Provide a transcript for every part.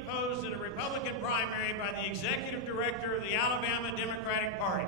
opposed in a Republican primary by the executive director of the Alabama Democratic Party.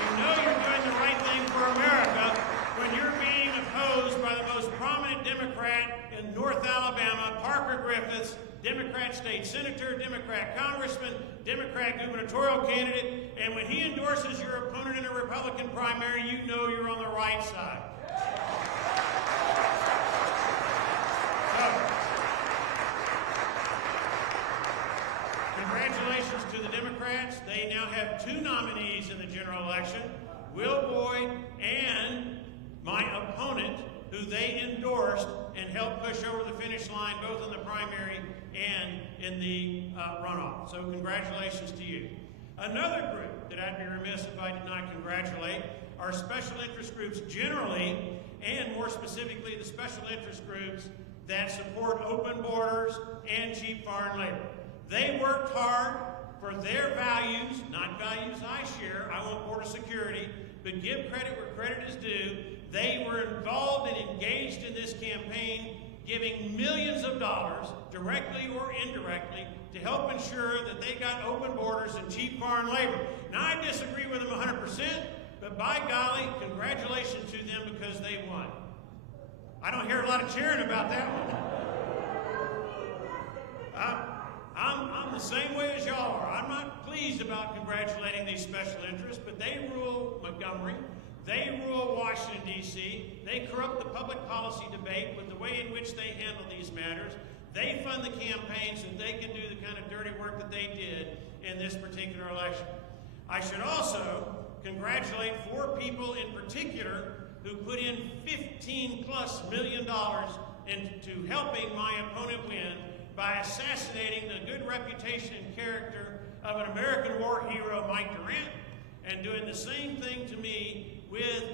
You know you're doing the right thing for America when you're being opposed by the most prominent Democrat in North Alabama, Parker Griffiths, Democrat state senator, Democrat congressman, Democrat gubernatorial candidate, and when he endorses your opponent in a Republican primary, you know you're on the right side. Congratulations to the Democrats. They now have 2 nominees in the general election, Will Boyd and my opponent, who they endorsed and helped push over the finish line both in the primary and in the runoff. So congratulations to you. Another group that I'd be remiss if I did not congratulate are special interest groups generally, and more specifically the special interest groups that support open borders and cheap foreign labor. They worked hard for their values, not values I share. I want border security, but give credit where credit is due. They were involved and engaged in this campaign, giving millions of dollars, directly or indirectly, to help ensure that they got open borders and cheap foreign labor. Now, I disagree with them 100%, but by golly, congratulations to them because they won. I don't hear a lot of cheering about that one. I'm the same way as y'all are. I'm not pleased about congratulating these special interests, but they rule Montgomery. They rule Washington, D.C. They corrupt the public policy debate with the way in which they handle these matters. They fund the campaigns so they can do the kind of dirty work that they did in this particular election. I should also congratulate 4 people in particular who put in $15+ million into helping my opponent win by assassinating the good reputation and character of an American war hero, Mike Durant, and doing the same thing to me with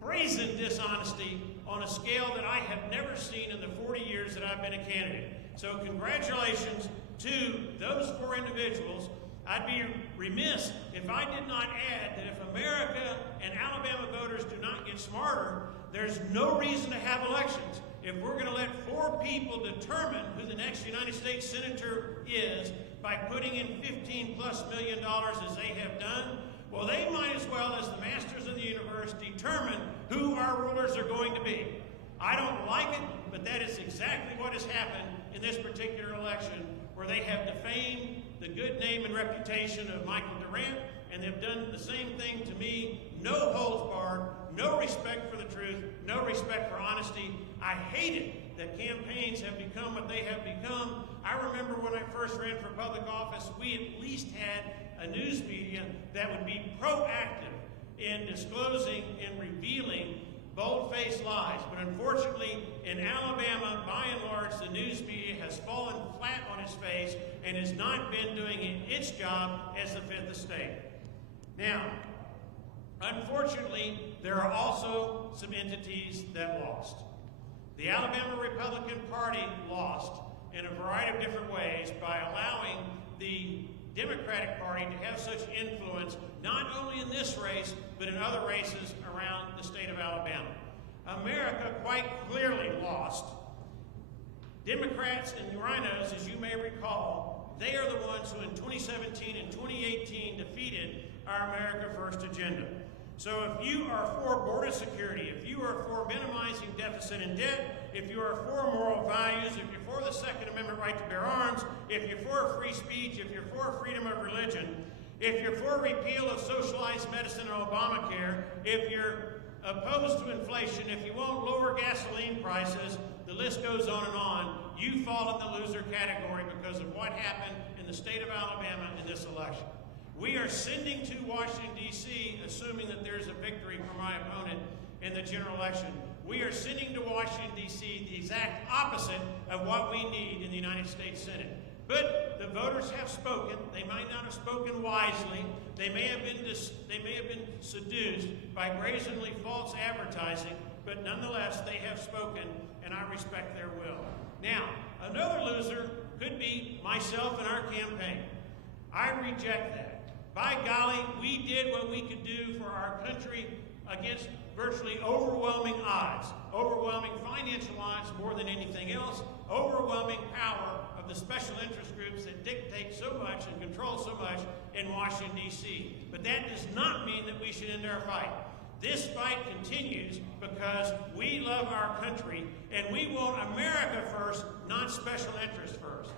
brazen dishonesty on a scale that I have never seen in the 40 years that I've been a candidate. So congratulations to those 4 individuals. I'd be remiss if I did not add that if America and Alabama voters do not get smarter, there's no reason to have elections. If we're going to let 4 people determine who the next United States Senator is by putting in $15+ million as they have done, well, they might as well, as the masters of the universe, determine who our rulers are going to be. I don't like it, but that is exactly what has happened in this particular election, where they have defamed the good name and reputation of Michael Durant, and they've done the same thing to me. No holds barred, no respect for the truth, no respect for honesty. I hate it that campaigns have become what they have become. I remember when I first ran for public office, we at least had a news media that would be proactive in disclosing and revealing bold-faced lies. But unfortunately, in Alabama, by and large, the news media has fallen flat on its face and has not been doing its job as the 5th estate. Now, unfortunately, there are also some entities that lost. The Alabama Republican Party lost in a variety of different ways by allowing the Democratic Party to have such influence, not only in this race, but in other races around the state of Alabama. America quite clearly lost. Democrats and rhinos, as you may recall, they are the ones who in 2017 and 2018 defeated our America First agenda. So if you are for border security, if you are for minimizing deficit and debt, if you are for moral values, if you're for the Second Amendment right to bear arms, if you're for free speech, if you're for freedom of religion, if you're for repeal of socialized medicine or Obamacare, if you're opposed to inflation, if you won't lower gasoline prices, the list goes on, you fall in the loser category because of what happened in the state of Alabama in this election. We are sending to Washington, D.C., assuming that there's a victory for my opponent in the general election. We are sending to Washington, D.C. the exact opposite of what we need in the United States Senate. But the voters have spoken. They might not have spoken wisely. They may have been seduced by brazenly false advertising, but nonetheless, they have spoken, and I respect their will. Now, another loser could be myself and our campaign. I reject that. By golly, we did what we could do for our country against virtually overwhelming odds, overwhelming financial odds more than anything else, overwhelming power of the special interest groups that dictate so much and control so much in Washington, D.C. But that does not mean that we should end our fight. This fight continues because we love our country and we want America first, not special interest first.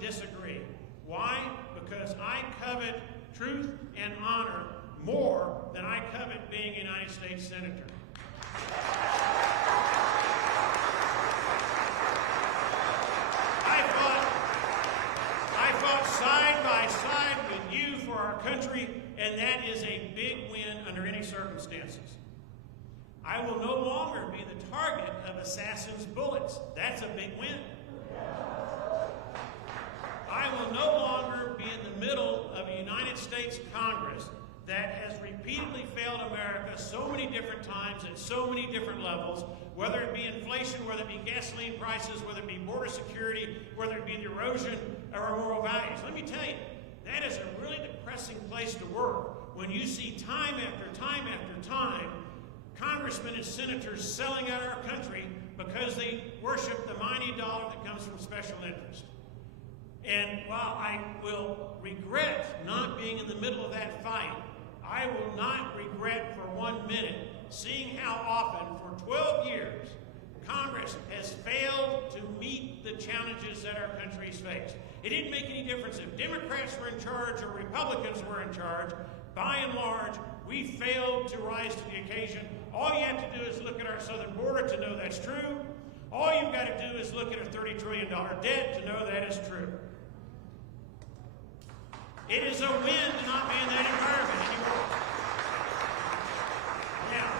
Disagree. Why? Because I covet truth and honor more than I covet being a United States Senator. I fought side by side with you for our country, and that is a big win under any circumstances. I will no longer be the target of assassins' bullets. That's a big win. I will no longer be in the middle of a United States Congress that has repeatedly failed America so many different times at so many different levels, whether it be inflation, whether it be gasoline prices, whether it be border security, whether it be the erosion of our moral values. Let me tell you, that is a really depressing place to work when you see time after time after time congressmen and senators selling out our country because they worship the mighty dollar that comes from special interest. And while I will regret not being in the middle of that fight, I will not regret for 1 minute seeing how often for 12 years Congress has failed to meet the challenges that our country's faced. It didn't make any difference if Democrats were in charge or Republicans were in charge. By and large, we failed to rise to the occasion. All you have to do is look at our southern border to know that's true. All you've got to do is look at a $30 trillion debt to know that is true. It is a win to not be in that environment anymore. Now,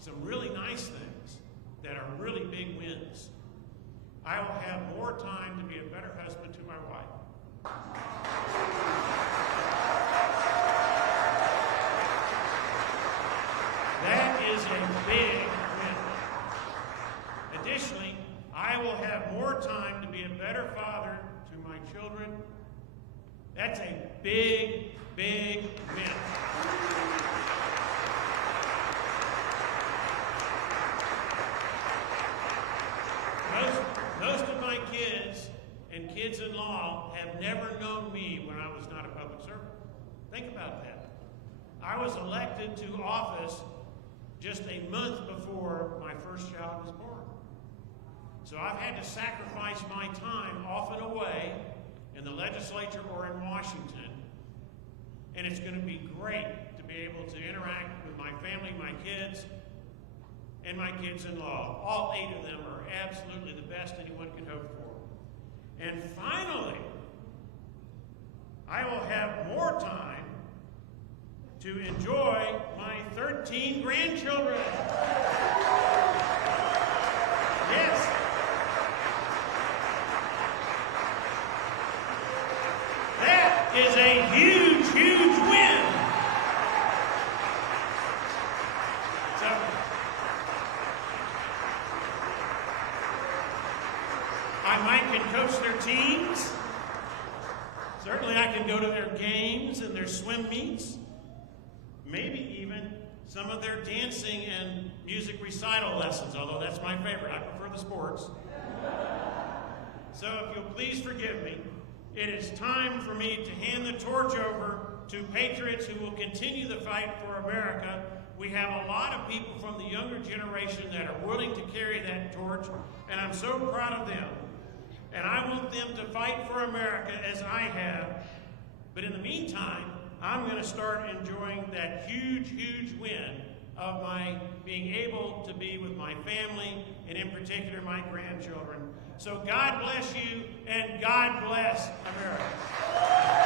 some really nice things that are really big wins. I will have more time to be a better husband to my wife. That is a big win. Additionally, I will have more time to be a better father to my children. That's a big, big win. Most of my kids and kids-in-law have never known me when I was not a public servant. Think about that. I was elected to office just a month before my first child was born. So I've had to sacrifice my time off and away in the legislature or in Washington. And it's going to be great to be able to interact with my family, my kids, and my kids-in-law. All 8 of them are absolutely the best anyone can hope for. And finally, I will have more time to enjoy my 13 grandchildren. Yes. That is a huge, huge win. So, I might can coach their teams. Certainly I can go to their games and their swim meets. Maybe even some of their dancing and music recital lessons, although that's my favorite. I prefer the sports. So if you'll please forgive me, it is time for me to hand the torch over to patriots who will continue the fight for America. We have a lot of people from the younger generation that are willing to carry that torch, and I'm so proud of them. And I want them to fight for America as I have. But in the meantime, I'm going to start enjoying that huge, huge win of my being able to be with my family, and in particular my grandchildren. So God bless you, and God bless America.